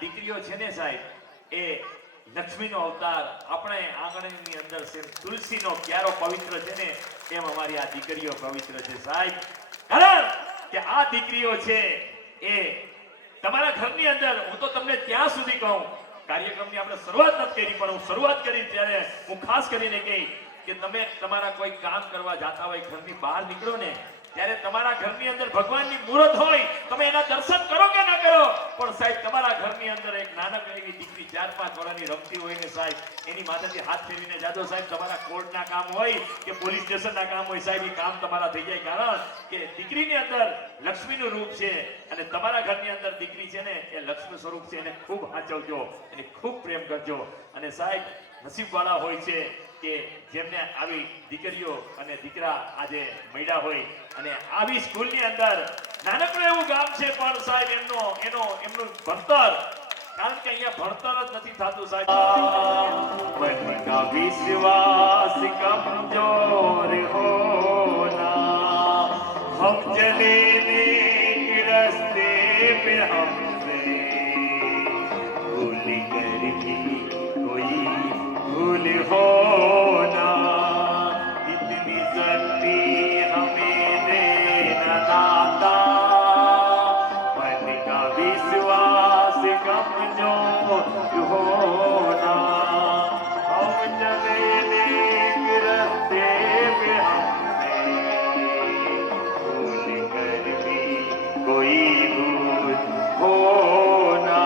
દીકરીઓ છે ને સાહેબ, એ લક્ષ્મીનો અવતાર. આપણે આંગણની અંદર તુલસીનો ક્યારો પવિત્ર છે ને, એમ અમારી આ દીકરીઓ પવિત્ર છે સાહેબ. કારણ કે આ દીકરીઓ છે એ તમારા ઘરની અંદર, હું તો તમને ત્યાં સુધી કહું, કાર્યક્રમની આપણે શરૂઆત નથી કરી, પણ હું શરૂઆત કરી ત્યારે હું ખાસ કરીને કહી કે તમે તમારા કોઈ કામ કરવા જતા હોય, ઘરની બહાર નીકળો ને, ત્યારે તમારા ઘરની અંદર ભગવાનની મૂર્ત હોય, તમે એના દર્શન કરો કે ના કરો, પણ સાહેબ તમારા ઘરની અંદર એક નાનકડી એવી દીકરી 4-5 વર્ષની રમતી હોય ને સાહેબ, એની માથેથી હાથ ફેરવીને જાજો સાહેબ, તમારા કોર્ટના કામ હોય કે પોલીસ સ્ટેશનના કામ હોય સાહેબ, એ કામ તમારા થઈ જાય. કારણ કે દીકરીની અંદર લક્ષ્મીનું રૂપ છે, અને તમારા ઘરની અંદર દીકરી છે ને એ લક્ષ્મી સ્વરૂપ છે. એને ખૂબ સાચવજો, એને ખૂબ પ્રેમ કરજો. અને સાહેબ નસીબવાળા હોય છે કે જેમને આવી દીકરીઓ અને દીકરા આજે મળ્યા હોય. અને આવી સ્કૂલની અંદર નાનકડું એવું ગામ છે, પણ સાહેબ એમનું ભણતર, કારણ કે અહીંયા ભણતર જ નથી થતું સાહેબ. મન કા વિશ્વાસ કમજોર હોના, હમ ચલે નેક રસ્તે पे हमसे भूल कर भी कोई भूल हो ना, इतनी शक्ति हमें देना दाता, मन का विश्वास कमजोर होना, हम चले नेक रस्ते पे हमसे भूल कर भी कोई होना,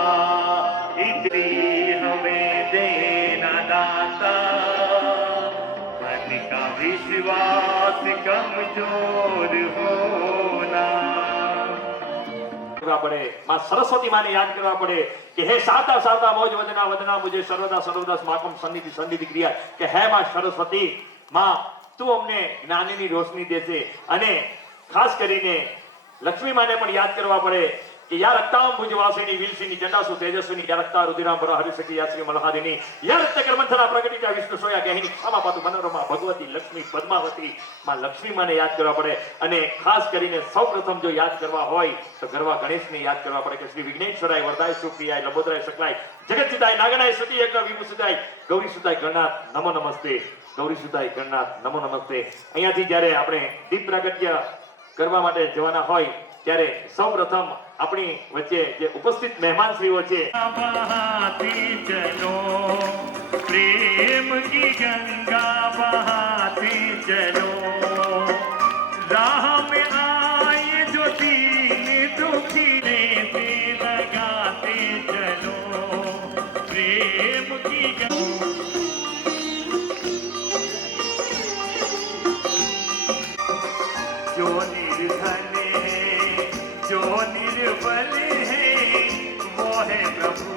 इतनी हमें देना दाता, मन का विश्वास कमजोर होना. પડે માં સરસ્વતી માને યાદ કરવા પડે કે હે સાતા સાતા મોજ વદના વદના મુજે સર્વદા સર્વદા સ્માકમ સન્નિધિ સન્નિધિ ક્રિયા, કે હે માં સરસ્વતી, માં તું અમને જ્ઞાનની રોશની દેશે. અને ખાસ કરીને લક્ષ્મી માને પણ યાદ કરવા પડે કે યા રક્તામ ભુજવાસિની વિલસિની ચંડાસુ તેજસ્વીની યા રક્તા રુધિરામ પર હરિસકી યા શ્રી મલહારિની યા રક્તકર મંથના પ્રગટિકા વિષ્ણુ સોયા ગહેની ખામા પાતુ મનોરમા ભગવતી લક્ષ્મી પદ્માવતી. માં લક્ષ્મી માને યાદ કરવા પડે. અને ખાસ કરીને સૌપ્રથમ જો યાદ કરવા હોય તો ગરવા ગણેશને યાદ કરવા પડે કે શ્રી વિઘ્નેશ્વરાય વરદાય સુપ્રિયાય લંબોદરાય સકલાય જગતસિતાય નાગનાય સતી એક વિભુસુતાય ગૌરી સુતાય ગણનાથ નમો નમસ્તે, ગૌરી સુતાય ગણનાથ નમો નમસ્તે. અહીંયાથી જ્યારે આપણે દીપ પ્રાગટ્ય કરવા માટે જવાના હોય ત્યારે સૌપ્રથમ આપણી વચ્ચે જે ઉપસ્થિત મહેમાનશ્રીઓ છે, બહાતી ચલો પ્રેમ કી ગંગા બહાતી ચલો, રાહ में आए जो दीन दुखी ने से लगाते चलो प्रेम की जो निर्धन जो निर्बल है वो है प्रभु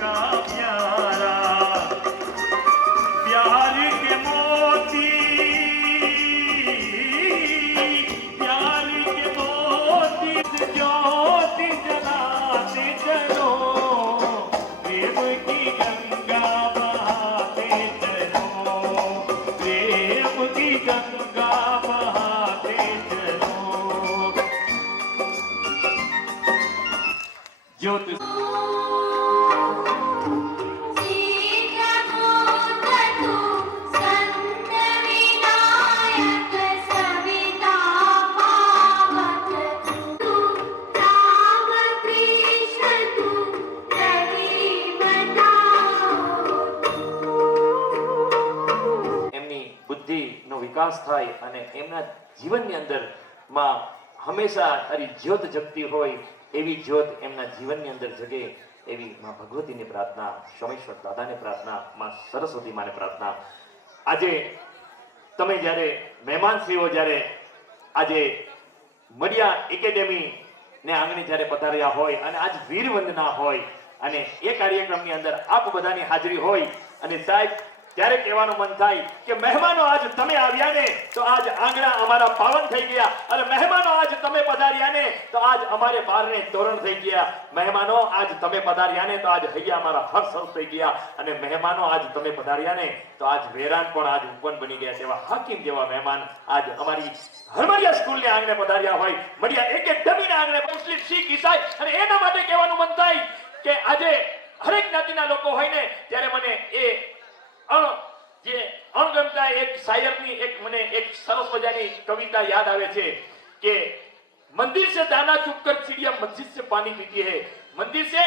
का प्यारा, प्यार के मोती ज्योति जलाते चलो, प्रेम की गंगा बहाते चलो, प्रेम की गंगा बहाते चलो. ज्योति વિકાસ થાય અને એમના જીવનની અંદર માં હંમેશા તારી જ્યોત જગતી હોય એવી જ્યોત એમના જીવનની અંદર જગે એવી માં ભગવતીની પ્રાર્થના, સોમેશ્વર દાદાને પ્રાર્થના, માં સરસ્વતી માને પ્રાર્થના. આજે તમે જ્યારે મહેમાનશ્રીઓ જ્યારે આજે મડિયા એકેડેમી ને આંગણે જ્યારે પધાર્યા હોય અને આજ વીર વંદના હોય અને એ કાર્યક્રમની અંદર આપ બધાની હાજરી હોય, અને સાહેબ ત્યારે કહેવાનું મન થાય કે મહેમાનો આજ તમે આવ્યા ને તો આજ આંગણા અમારા પાવન થઈ ગયા, અને મહેમાનો આજ તમે પધાર્યા ને તો આજ અમારે બારને તોરણ થઈ ગયા, મહેમાનો આજ તમે પધાર્યા ને તો આજ હૈયા અમારા હર્ષ હર્ષ થઈ ગયા, અને મહેમાનો આજ તમે પધાર્યા ને તો આજ વેરાન પણ આજ ઉપવન બની ગયા. તેવા હાકીમ જેવા મહેમાન આજ અમારી હરમડિયા સ્કૂલને આંગણે પધાર્યા હોય, મડિયા એકેડેમીના આંગણે મુસ્લિમ શીખ ઈસાઈ, અને એના માટે કહેવાનું મન થાય કે આજે હરેક જ્ઞાતિના લોકો હોય ને ત્યારે મને એ જે અણગમતા એક શાયરની મને એક સરસ મજાની કવિતા યાદ આવે છે કે मंदिर से दाना चुपकर चिड़िया मस्जिद से पानी पीती है, मंदिर से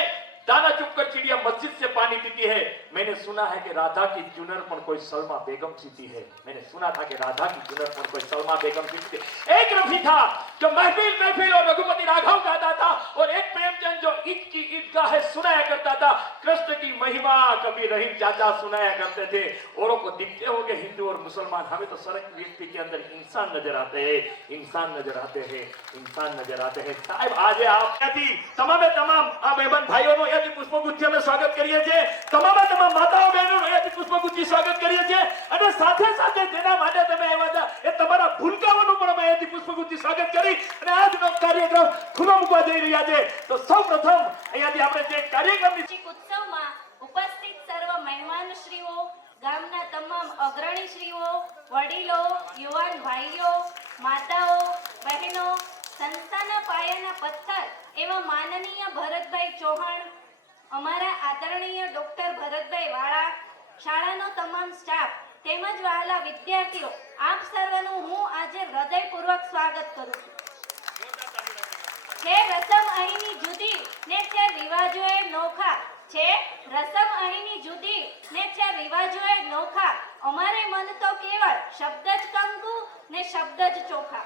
दाना चुपकर चिड़िया मस्जिद से पानी पीती है। मैंने सुना है कि राधा की चुनर पर कोई सलमा बेगम सीती है, मैंने सुना था कि राधा की चुनर पर कोई सलमा बेगम सीती है। एक रफी था जो महफिल महफिल और रघुपति राघव गाता था और एक प्रेमचंद जो ईद की ईदगाह सुनाया करता था। कृष्ण की महिमा कभी रहीम चाचा सुनाया करते थे। औरों को दिखते होंगे हिंदू और मुसलमान, हमें तो सर व्यक्ति के अंदर इंसान नजर आते हैं, इंसान नजर आते हैं, इंसान नजर आते हैं। साहब આજે આપથી તમામે તમામ આ મહેમાન ભાઈઓનો એથી પુષ્પગુચ્છ અમે સ્વાગત કરીએ છીએ, તમામે તમામ માતાઓ બહેનોનો એથી પુષ્પગુચ્છ સ્વાગત કરીએ છીએ અને સાથે સાથે જેના માટે તમે આવ્યા હતા એ તમારા ભૂલકાઓનું પણ અમે એથી પુષ્પગુચ્છ સ્વાગત કરી અને આજનો કાર્યક્રમ ખુલ્લો મૂકવા જઈ રહ્યા છે। તો સૌપ્રથમ અહીંયાથી આપણે જે કાર્યક્રમની ઉત્સવમાં ઉપસ્થિત સર્વ મહેમાનશ્રીઓ, ગામના તમામ અગ્રણીશ્રીઓ, વડીલો, યુવાન ભાઈઓ, માતાઓ, બહેનો, સંસ્થાના પાયાના પથ્થર એવા માનનીય ભરતભાઈ ચૌહાણ, અમારા આદરણીય ડોક્ટર ભરતભાઈ વાળા, શાળાનો તમામ સ્ટાફ તેમજ વહાલા વિદ્યાર્થીઓ, આપ સર્વનું હું આજે હૃદયપૂર્વક સ્વાગત કરું છું। છે રસમ અહીંની જુદી ને છે રિવાજોએ નોખા, છે રસમ અહીંની જુદી ને છે રિવાજોએ નોખા, અમારે મન તો કેવળ શબ્દ જ કંકુ ને શબ્દ જ ચોખા।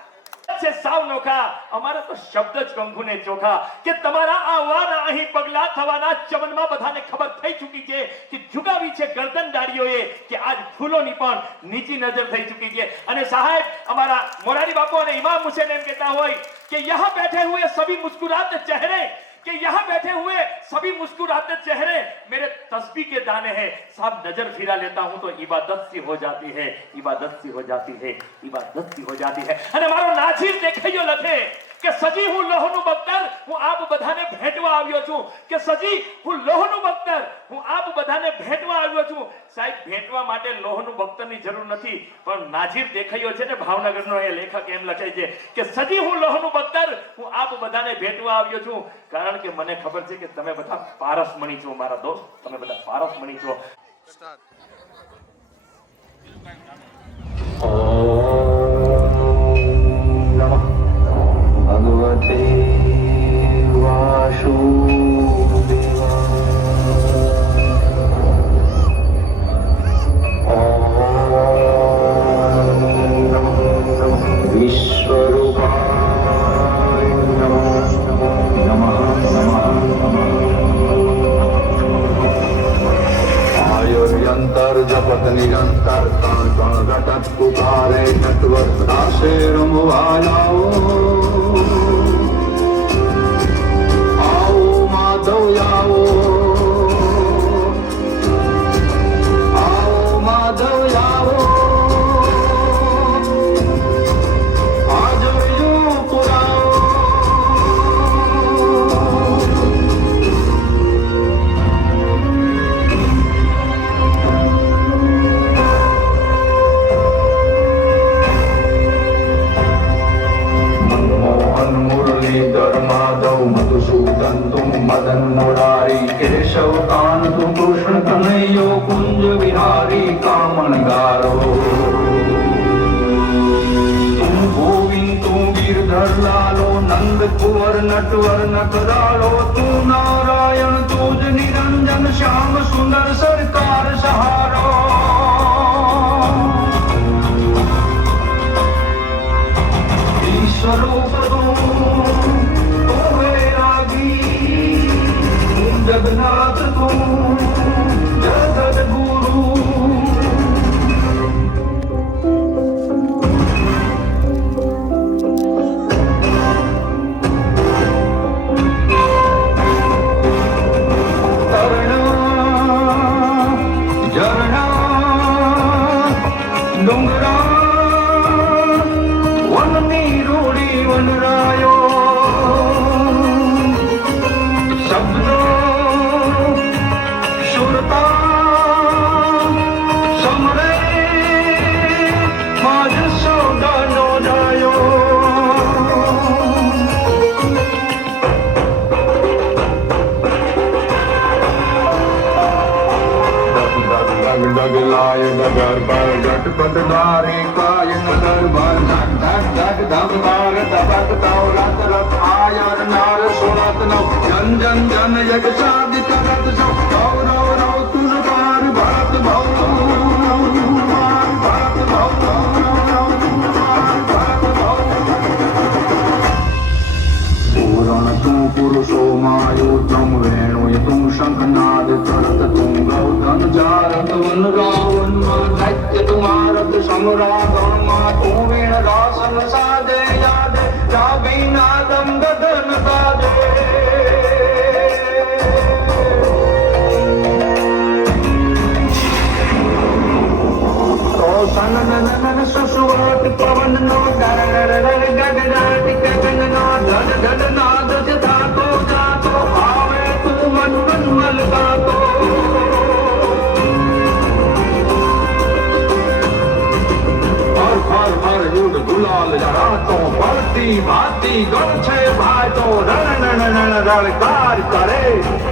છે સાવ નોખા, અમારે તો શબ્દ જ કંકુ ને ચોખા કે તમારા આવવાના અહીં પગલા થવાના ચમનમાં બધાને ખબર થઈ ચૂકી છે કે ઝુકાવી છે ગરદન ડાળીઓએ કે આજ ફૂલોની પણ નીચી નજર થઈ ચૂકી છે। અને સાહેબ અમારા મોરારી બાપુ અને ઇમામ હુસૈન એમ કહેતા હોય કે यहाँ बैठे हुए सभी मुस्कुराते चेहरे, कि यहाँ बैठे हुए सभी मुस्कुराते चेहरे मेरे तस्बीह के दाने हैं। साहब नजर फिरा लेता हूं तो इबादत सी हो जाती है, इबादत सी हो जाती है, इबादत सी हो जाती है। અને મારો નાજીર દેખાયો લખે કે સજી હું લોહનું બખ્તર, હું આપ બધાને ભેટવા આવ્યો છું, કે સજી હું લોહનું બખ્તર, હું આપ બધાને ભેટવા આવ્યો છું। સાહેબ ભેટવા માટે લોહનું બખ્તરની જરૂર નથી, પણ નાજીર દેખાયો છે ને ભાવનગરનો એ લેખક એમ લખે છે કે સજી હું લોહનું બખ્તર, હું આપ બધાને ભેટવા આવ્યો છું, કારણ કે મને ખબર છે કે તમે બધા પારસમણી છો મારા દોસ્ત, તમે બધા પારસમણી છો। भगवते वासुदेवाय विश्वरूपाय नमः आयुर्यंतर जपत निरंतर कण कण घटत पुकारे नटवर दासे रमवायाओ मदन मुरारी केशव कांत कृष्ण कन्हैयो कुंज विहारी कामन गारो तुम गोविंद तू गिरधर लालो नंद कुंवर नटवर नकरालो तू नारायण तुझ निरंजन श्याम सुंदर सरकार सहारो ईश्वरूप जगन्नाथ तू जगत गुरु तरणा झरणा डोंगरा वननी रूढ़ी वनरायो डगलाय डगर पर झटपट द्वारिकाय नगर पर धक धक धक धक धार धबक तौ रत रत आयर नार सुरत नव जन जन जन यज्ञ साधि करत सौ रौ रौ तुझ पार भरत भौ भरत भौ पूरण तू पुरुषो मायुतम वेणुय तू शंखनाद करत तू गौतम जारत वन रावण दैत्य तुम्हारत समरागण तू वीण रासन साधे यादे नादम गगन साधे सन नन सुसुवत पवन नो डर गगनाट गगन नो धन धन नाद जथा तो जातो आवे तू मन मन मल गातो हर युग गुलाल जरातो भरती भाती गण छे भाई तो रण रण रण रणकार करे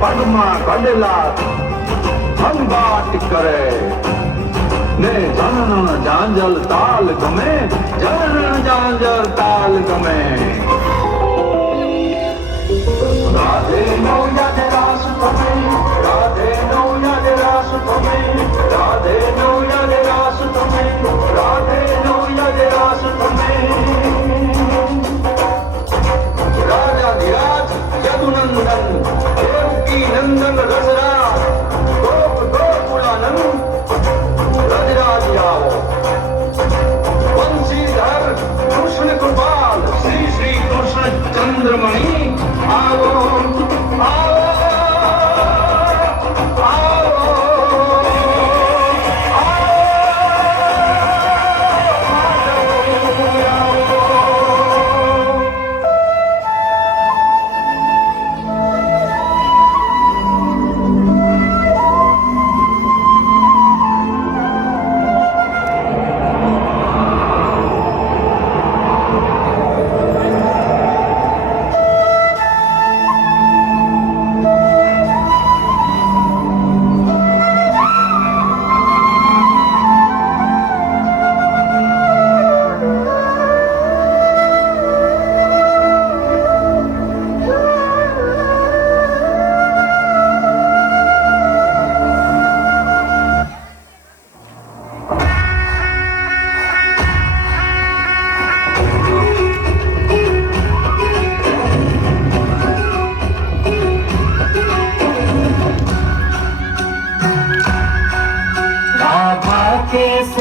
पद्मा कंडला संबाट करे ने जनन जांजल ताल गमे जनन जांजल ताल गमे राधे नो यद रास तमे राधे नो यद रास तमे राधे नो यद रास तमे राधे नो यद रास तमे राजा धीराज यदुनंदन देवकी नंदन रसराज गोप गोकुलानंद वंशीधर कृष्ण कृपाल श्री श्री कृष्ण चंद्रमणि आओ आओ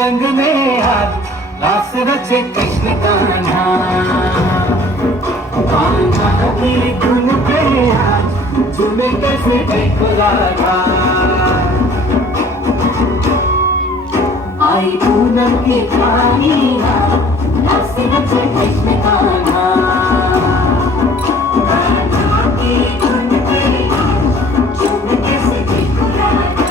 संग में हाथ रास रचे कृष्ण कान्हा कान्हा की धुन पे हाथ झूमे कैसे देखो राधा आई पूनम की रानी रास रचे कृष्ण कान्हा कान्हा की धुन पे हाथ झूमे कैसे देखो राधा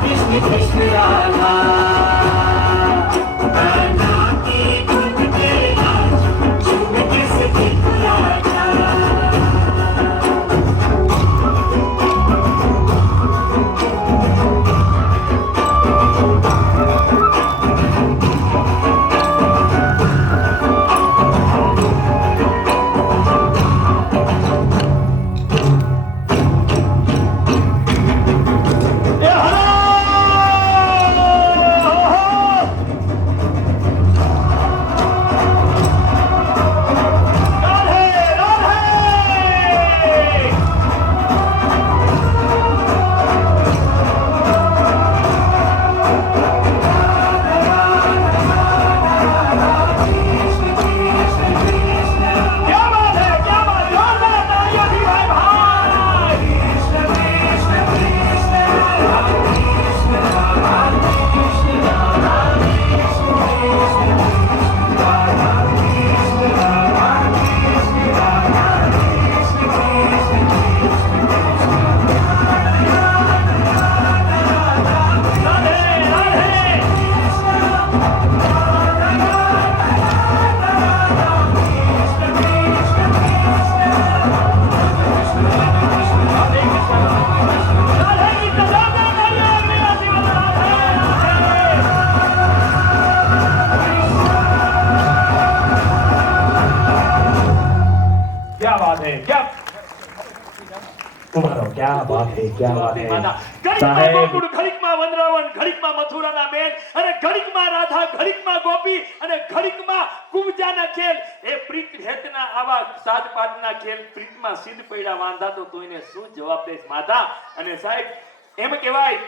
कृष्ण कृष्ण राधा कान्हा की धुन पे हाथ झूमे कैसे देखो राधा એ હરા क्या बात है, क्या તમારો ક્યાં વાત હે ક્યાં વાત હે માતા. ઘડીકમાં સાહેબ. ગોકુળ, ઘડીકમાં વનરાવન, ઘડીકમાં મથુરાના બેન, અને ઘડીકમાં રાધા, ઘડીકમાં ગોપી, અને ઘડીકમાં કુબજાના ખેલ. એ પ્રીત હેતના આવા સાત પાઠના ખેલ પ્રીતમાં સિદ્ધ પડ્યા વાંધા તો તું એને શું જવાબ દઈશ માતા? અને સાહેબ એમ કહેવાય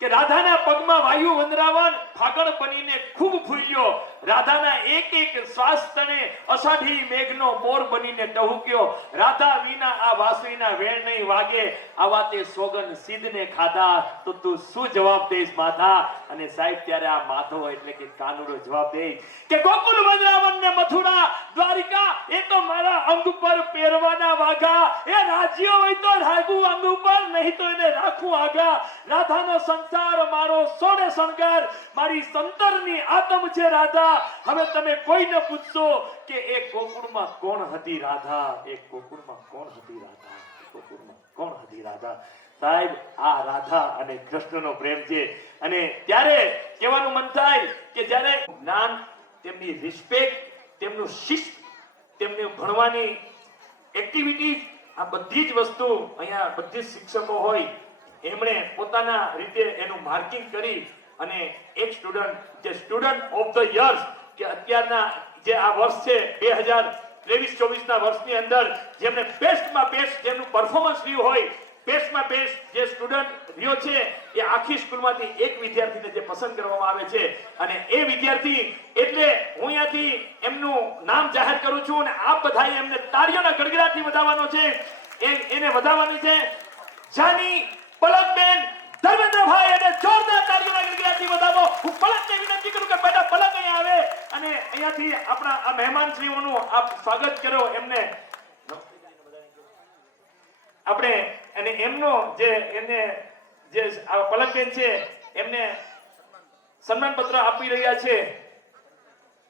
કે રાધાના પગમાં વાયુ વંદરાવન ફાગણ બનીને ખૂબ ફૂલ્યો. રાધાના એક એક શ્વાસ તણે અષાઢી મેઘનો મોર બનીને ટહુક્યો. રાધા વિના આ વાંસળીના વેણ નહીં વાગે, આવા તે સોગન સિદ્ધને ખાધા તો તું શું જવાબ દઈશ માતા? અને સાહેબ ત્યારે આ માધવ એટલે કે કાનુડો જવાબ દે કે ગોકુળ, વંદરાવન ને મથુરા, દ્વારિકા એ તો મારા અંગ પર પહેરવાના વાઘા. એ રાજ્યો હોય તો રાખું અંગ ઉપર, નહીં તો એને રાખું આગા. રાધાનો સંસાર મારો સોને શણગાર, મારી સંતરની આતમ છે રાધા. હવે તમે કોઈને પૂછશો કે એ ગોકુળમાં કોણ હતી રાધા? એ ગોકુળમાં કોણ હતી રાધા? ગોકુળમાં કોણ હતી રાધા? સાહેબ આ રાધા અને કૃષ્ણનો પ્રેમ છે. અને ત્યારે કહેવાનું મન થાય કે જ્યારે જ્ઞાન, તેમની રિસ્પેક્ટ, તેમનું શિસ્ત, તેમની ભણવાની એક્ટિવિટી, આ બધી જ વસ્તુ અહીંયા બધી જ શિક્ષકો હોય એમણે પોતાના રીતે એનું માર્કિંગ કરી અને એક સ્ટુડન્ટ જે સ્ટુડન્ટ ઓફ ધ યર્સ કે અત્યારના જે આ વર્ષ છે 2023-24 ના વર્ષની અંદર જેમને બેસ્ટમાં બેસ્ટ જેમનું પરફોર્મન્સ રહ્યું હોય, બેસ્ટમાં બેસ્ટ જે સ્ટુડન્ટ રહ્યો છે એ આખી સ્કૂલમાંથી એક વિદ્યાર્થીને જે પસંદ કરવામાં આવે છે. અને એ વિદ્યાર્થી એટલે હું અહીંયાથી એમનું નામ જાહેર કરું છું અને આપ બધાએ એમને તાળીઓના ગડગડાટથી વધાવવાનો છે. એને વધાવવાની છે જાની પલકબેન ધર્મેન્દ્રભાઈ, અને જોરદાર તાળીઓના ગડગડાટથી વધાવો. હું પલકને વિનંતી કરું કે બેટા પલક અહીંયા આવે અને અહીંયાથી આપણા આ મહેમાનશ્રીઓનું આપ સ્વાગત કરો. એમને આપણે અને એમનો જે એને જે આ પલકબેન છે એમને સન્માન પત્ર આપી રહ્યા છે.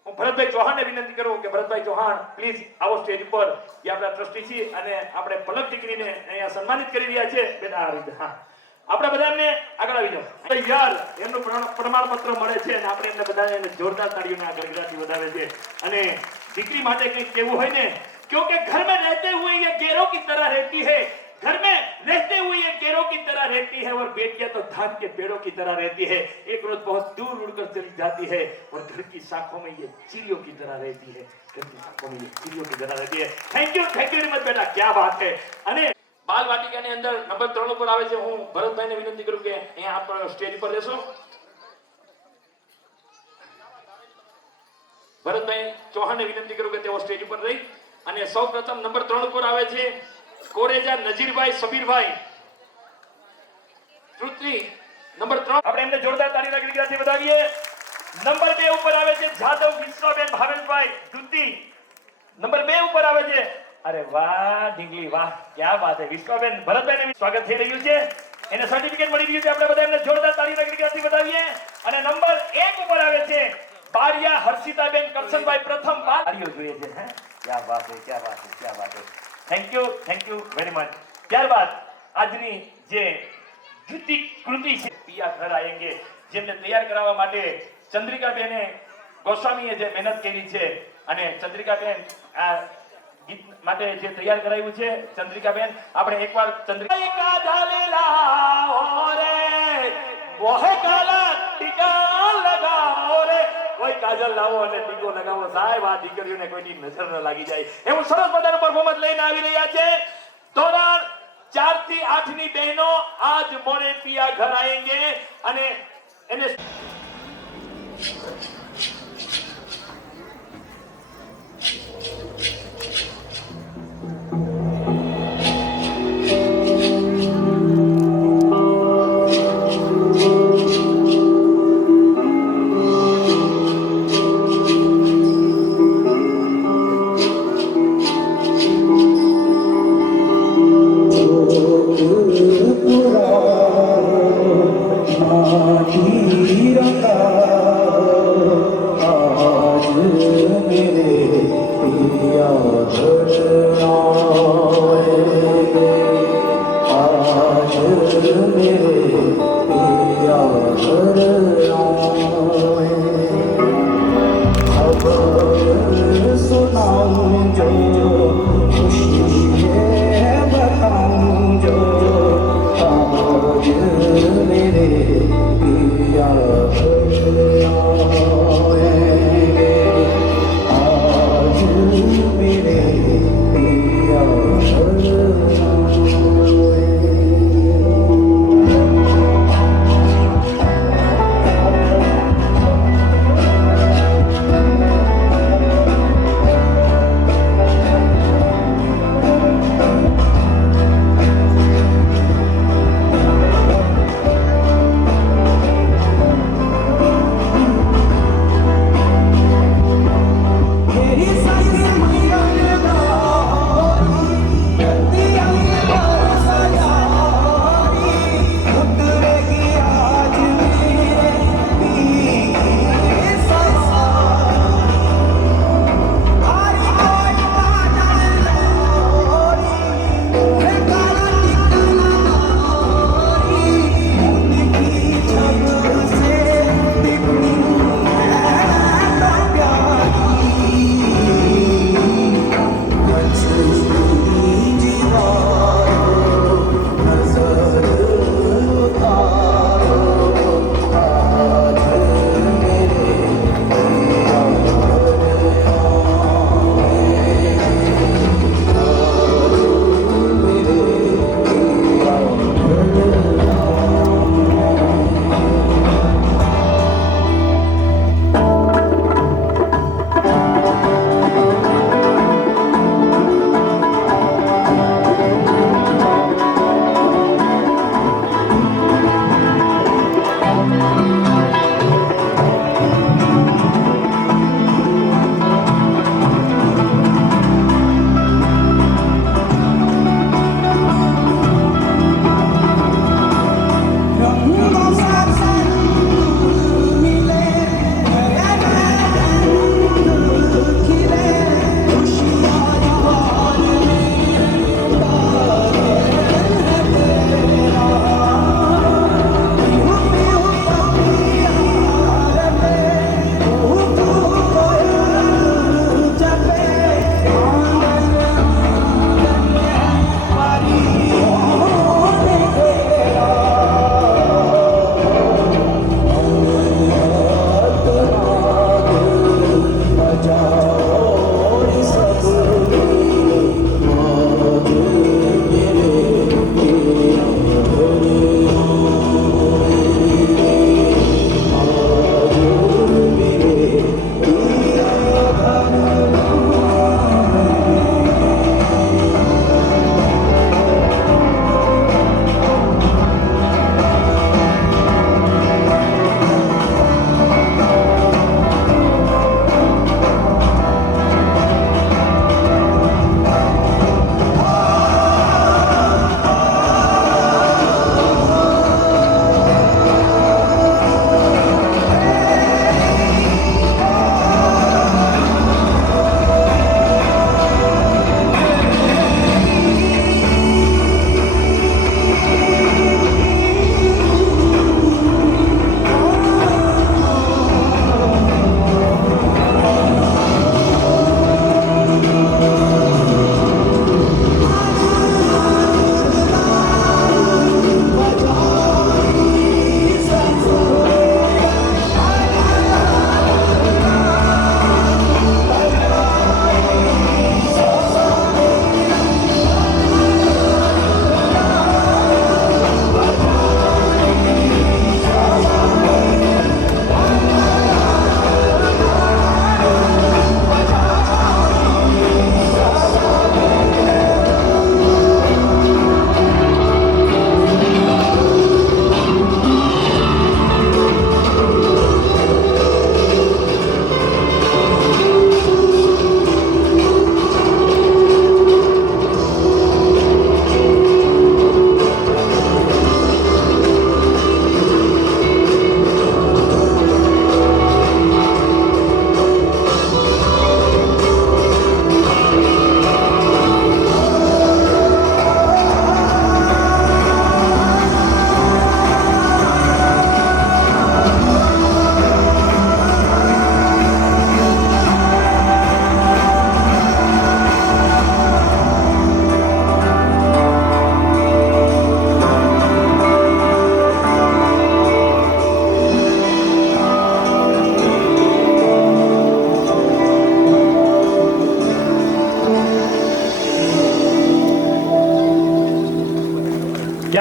હું ભરતભાઈ ચૌહાણને વિનંતી કરું કે ભરતભાઈ ચૌહાણ પ્લીઝ આવો સ્ટેજ ઉપર. એ આપણા ટ્રસ્ટી છે અને આપણે પલક દીકરીને અહીંયા સન્માનિત કરી રહ્યા છે. બેટા આ રીતે હા આપણે બધા એમને આગળ આવી જાઓ યાર. એમનું પ્રમાણપત્ર મળે છે અને આપણે એમને બધાને એને જોરદાર તાળીઓના ગડગડાટથી વધાવે છે. અને દીકરી માટે કંઈક કેવું હોય ને, क्योंकि घर में रहते हुए ये गेरों की तरह रहती है, घर में रहते हुए ये गेरों की तरह रहती है और बेटियां तो धान के पेड़ों की तरह रहती है. एक रोज बहुत दूर उड़कर चली जाती है और घर की शाखों में ये चिड़ियों की तरह रहती है. घर की शाखों में ये चिड़ियों की तरह रहती है. थैंक यू वेरी मच बेटा, क्या बात है. અને બાલ વાટિકાની અંદર નંબર 3 ઉપર આવે છે. હું ભરતભાઈને વિનંતી કરું કે અહીંયા આપ સ્ટેજ પર રહેશો. ભરતભાઈ ચૌહાણને વિનંતી કરું કે તેઓ સ્ટેજ ઉપર રહી અને સૌપ્રથમ નંબર 3 ઉપર આવે છે કોરેજા નજીરભાઈ સબીરભાઈ. તૃતીય નંબર 3 આપણે એમને જોરદાર તાળીના ગડગડાટથી વધાવીએ. નંબર 2 ઉપર આવે છે જાદવ વિશ્વાબેન ભાવેશભાઈ દુતી. નંબર 2 ઉપર આવે છે. અરે વાહ ઢીંગલી વાહ, क्या बात है. વિશ્વાબેન ભરતભાઈને સ્વાગત થઈ રહ્યું છે. એને સર્ટિફિકેટ મળી ગયું છે. આપણે બધા એમને જોરદાર તાળીના ગડગડાટથી વધાવીએ. અને નંબર 1 ઉપર આવે છે બારિયા હર્ષિતાબેન કરશનભાઈ પ્રથમ બાર. તાળીઓ જોઈએ છે. હે क्या बात है, क्या बात है, क्या बात है. Thank you very much. ત્યારબાદ આજની જે ગીતિક કૃતિ છે પિયા ઘર આયેંગે, જેમને તૈયાર કરાવવા માટે ચંદ્રિકાબેને ગોસ્વામીએ જે મહેનત કરી છે અને ચંદ્રિકાબેન આ ગીત માટે જે તૈયાર કરાવ્યું છે ચંદ્રિકાબેન, આપણે એકવાર ચંદ્રિકા ઝાલેલા રે મોહે કાલા ટીકા લગાવો રે. કોઈ કાજલ લાવો અને ટીકો લગાવો. સાહેબ આ દીકરીઓને કોઈની નજર ન લાગી જાય એવું સરસ મજાનું પરફોર્મન્સ લઈને આવી રહ્યા છે. ધોરણ 4 થી 8 ની બહેનો આજ મોરે પિયા ઘર આયેંગે અને એને Ranga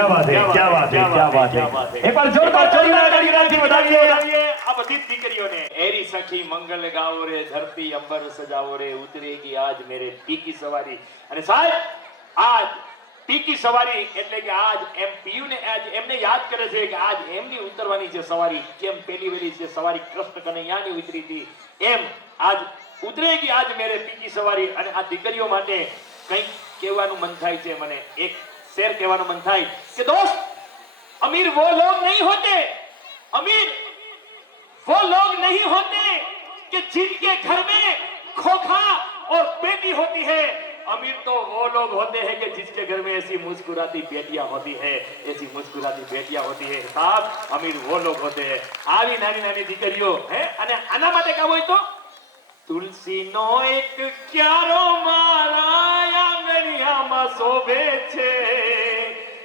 क्या बात है क्या बात है क्या बात है एक बार जोरदार तालियों વધાવીએ આ બધી જ દીકરીઓને એરી સખી મંગલ ગાવો રે ધરતી અંબર સજાવો રે ઉતરેગી આજ મેરે ટીકી સવારી અને સાહેબ આજ ટીકી સવારી એટલે કે આજ એમ પીયુ ને આજ એમને યાદ કરે છે કે આજ એમની ઉતરવાની છે સવારી કેમ પેલી વેલી છે સવારી કૃષ્ણ કનૈયાની ઉતરી હતી એમ આજ ઉતરેગી આજ મેરે ટીકી સવારી અને આ દીકરીઓ માટે કંઈક કહેવાનું મન થાય છે મને એક शेर कहवानो मन थाय कि दोस्त अमीर वो लोग नहीं होते अमीर वो लोग नहीं होते कि जिनके घर में खोखा और बेटी होती है अमीर तो वो लोग होते हैं कि जिसके घर में ऐसी मुस्कुराती बेटियां होती है ऐसी मुस्कुराती बेटियां होती है साहब अमीर वो लोग होते हैं આવી નાની નાની દીકરીઓ હે અને આના માટે કામ હોય તો તુલસીનો એક ક્યારો મારા આંગણિયામાં શોભે છે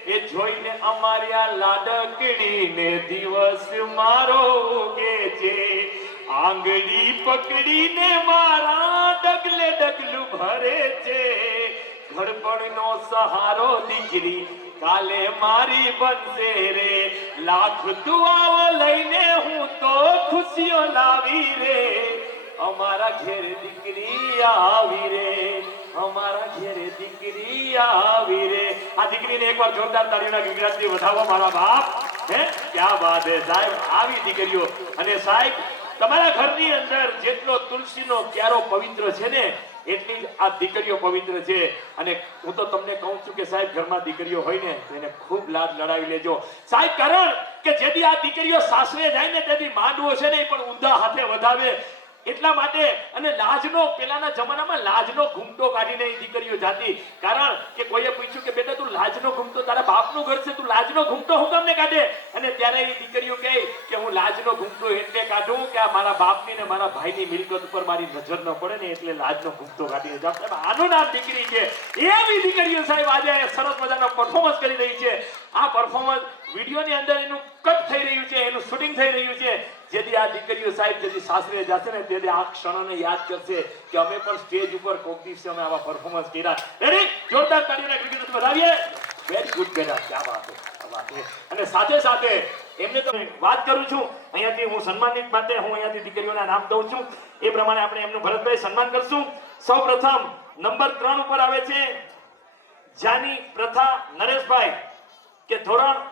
એ જોઈને અમારી આ લાડકડીને દિવસ મારો ઉગે છે આંગળી પકડીને મારા ડગલે ડગલું ભરે છે ઘડપણનો સહારો દીકરી કાલે મારી બનશે રે લાખ દુઆઓ લઈને હું તો ખુશીઓ લાવી રે અમારા ઘેર દીકરી આવી રે અમારા ઘેર દીકરી આવી રે આ દીકરીને એકવાર જોરદાર તાળીઓના ગગડાટથી વધાવો મારા બાપ હે क्या बात है સાહેબ આવી દીકરીઓ અને સાહેબ તમારા ઘરની અંદર જેટલો તુલસીનો ક્યારો પવિત્ર છે ને એટલી જ આ દીકરીઓ પવિત્ર છે અને હું તો તમને કહું છું કે સાહેબ ઘરમાં દીકરીઓ હોય ને તો એને ખૂબ લાડ લડાવી લેજો સાહેબ કારણ કે જેથી આ દીકરીઓ સાસરે જાય ને તેથી માંડવો છે ને એ પણ ઊંધા હાથે વધાવે એટલા માટે અને લાજનો પેલાના જમાનામાં લાજનો ઘૂમટો કાઢીને એ દીકરીઓ જાતી કારણ કે કોઈએ પૂછ્યું કે બેટા તું લાજનો ઘૂમટો તારા બાપનું ઘર છે તું લાજનો ઘૂમટો હું તમને કાઢે અને ત્યારે એ દીકરીઓ કહે કે હું લાજનો ઘૂમટો એટલે કાઢું કે આ મારા બાપની ને મારા ભાઈની મિલકત ઉપર મારી નજર ન પડે ને એટલે લાજનો ઘૂમટો કાઢીને જાવ સાહેબ આનું નામ દીકરી છે એવી દીકરીઓ સાહેબ આજે સરસ મજાનો પરફોર્મન્સ કરી રહી છે આ પરફોર્મન્સ વિડીયોની અંદર એનું કટ થઈ રહ્યું છે એનું શૂટિંગ થઈ રહ્યું છે જેથી આ દીકરીઓ સાહેબ જેથી સાસરે જશે ને તેથી આ ક્ષણોને યાદ કરશે કે અમે પણ સ્ટેજ ઉપર કોક દિવસે અમે આવા પરફોર્મન્સ કર્યા રેડી જોરદાર તાળીઓના ક્રિકેટ વધાવીએ વેરી ગુડ બેટા ક્યાં વાત છે અને સાથે સાથે એમને તો વાત કરું છું અહીંયાથી હું સન્માનિત માટે હું અહીંયાથી દીકરીઓના નામ દઉં છું એ પ્રમાણે આપણે એમનું ભરતભાઈ સન્માન કરશું સૌપ્રથમ નંબર 3 ઉપર આવે છે જાની પ્રથા નરેશભાઈ કે ધોરણ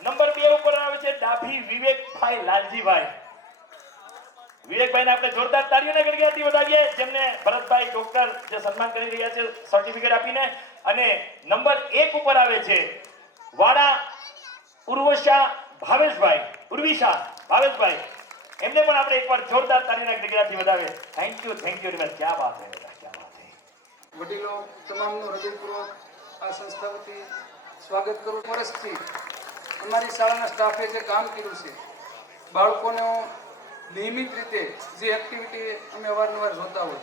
નંબર 2 ઉપર આવે છે ડાભી વિવેકભાઈ લાલજીભાઈ વિવેકભાઈને આપણે જોરદાર તાળીઓના ગણગણાટથી વધાવીએ જેમને ભરતભાઈ ડોક્ટર જે સન્માન કરી રહ્યા છે સર્ટિફિકેટ આપીને અને નંબર 1 ઉપર આવે છે વાડા ઉર્વિશા ભાવેશભાઈ એમને પણ આપણે એકવાર જોરદાર તાળીઓના ગણગણાટથી વધાવીએ થેન્ક યુ વેરી મચ क्या बात है क्या बात है વડીલો તમામનું હૃદયપૂર્વક આ સંસ્થા વતી સ્વાગત કરું વર્ષથી અમારી શાળાના સ્ટાફે જે કામ કર્યું છે બાળકોને નિયમિત રીતે જે એક્ટિવિટી અમે અવારનવાર જોતા હોય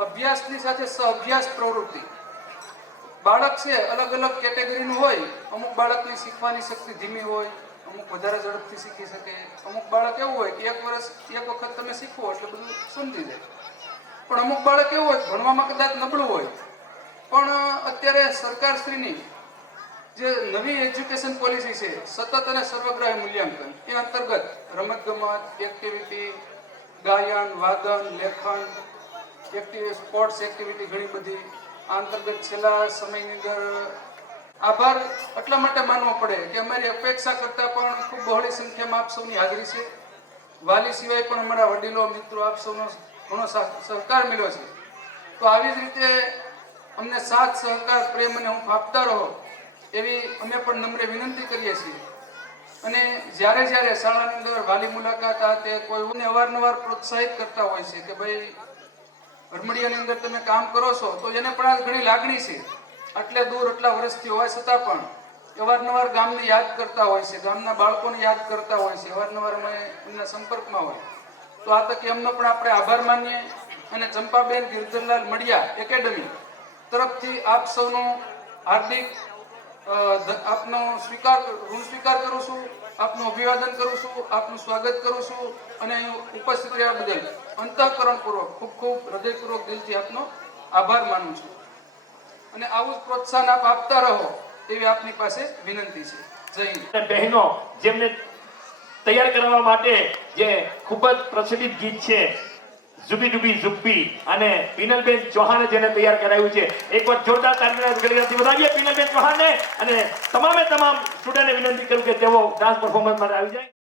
અભ્યાસની સાથે સહઅભ્યાસ પ્રવૃત્તિ બાળક છે અલગ અલગ કેટેગરીનું હોય અમુક બાળકની શીખવાની શક્તિ ધીમી હોય અમુક વધારે ઝડપથી શીખી શકે અમુક બાળક એવું હોય કે એક વખત તમે શીખવો એટલે બધું સમજી જાય પણ અમુક બાળક એવું હોય ભણવામાં કદાચ નબળું હોય પણ અત્યારે સરકારશ્રીની જે નવી એજ્યુકેશન પોલિસી છે સતત અને સર્વગ્રાહી મૂલ્યાંકન એ અંતર્ગત રમતગમત એક્ટિવિટી ગાયન વાદન લેખન સ્પોર્ટ્સ એક્ટિવિટી ઘણી બધી આ અંતર્ગત છેલ્લા સમયની અંદર આભાર એટલા માટે માનવો પડે કે અમારી અપેક્ષા કરતાં પણ ખૂબ બહોળી સંખ્યામાં આપ સૌની હાજરી છે વાલી સિવાય પણ અમારા વડીલો મિત્રો આપ સૌનો ઘણો સહકાર મળ્યો છે તો આવી જ રીતે અમને સાથ સહકાર પ્રેમ અને હું આપતા રહો એવી અમે પણ નમ્ર વિનંતી કરીએ છીએ અને જ્યારે શાળાની અંદર વાલી મુલાકાત આ તે કોઈને અવારનવાર પ્રોત્સાહિત કરતા હોય છે કે ભાઈ હરમડિયાની અંદર તમે કામ કરો છો તો એને પણ આ ઘણી લાગણી છે આટલે દૂર આટલા વર્ષથી હોવા છતાં પણ અવારનવાર ગામને યાદ કરતા હોય છે ગામના બાળકોને યાદ કરતા હોય છે અવારનવાર અમે એમના સંપર્કમાં હોય તો આ તકે એમનો પણ આપણે આભાર માનીએ અને ચંપાબેન ગિરધરલાલ મડિયા એકેડમી તરફથી આપ સૌનો હાર્દિક આપનો ઋણ સ્વીકાર કરું છું આપનું અભિવાદન કરું છું આપનું સ્વાગત કરું છું અને ઉપસ્થિત રહ્યા બદલ અંતઃકરણપૂર્વક ખૂબ હૃદયપૂર્વક દિલથી આપનો આભાર માનું છું અને આવું જ પ્રોત્સાહન આપ આપતા રહો એવી આપની પાસે વિનંતી છે. જય હિન્દ. અને બહેનો જેમને તૈયાર કરવા માટે જે ખૂબ જ પ્રચલિત ગીત છે ઝુબી ડુબી ઝુબ્બી અને પિનલબેન ચૌહાણે જેને તૈયાર કરાવ્યું છે, એકવાર જોરદાર તાળીઓથી વધાવીએ પિનલબેન ચૌહાણને અને તમામ સ્ટુડન્ટને વિનંતી કરું કે તેઓ ડાન્સ પરફોર્મન્સ માટે આવી જાય.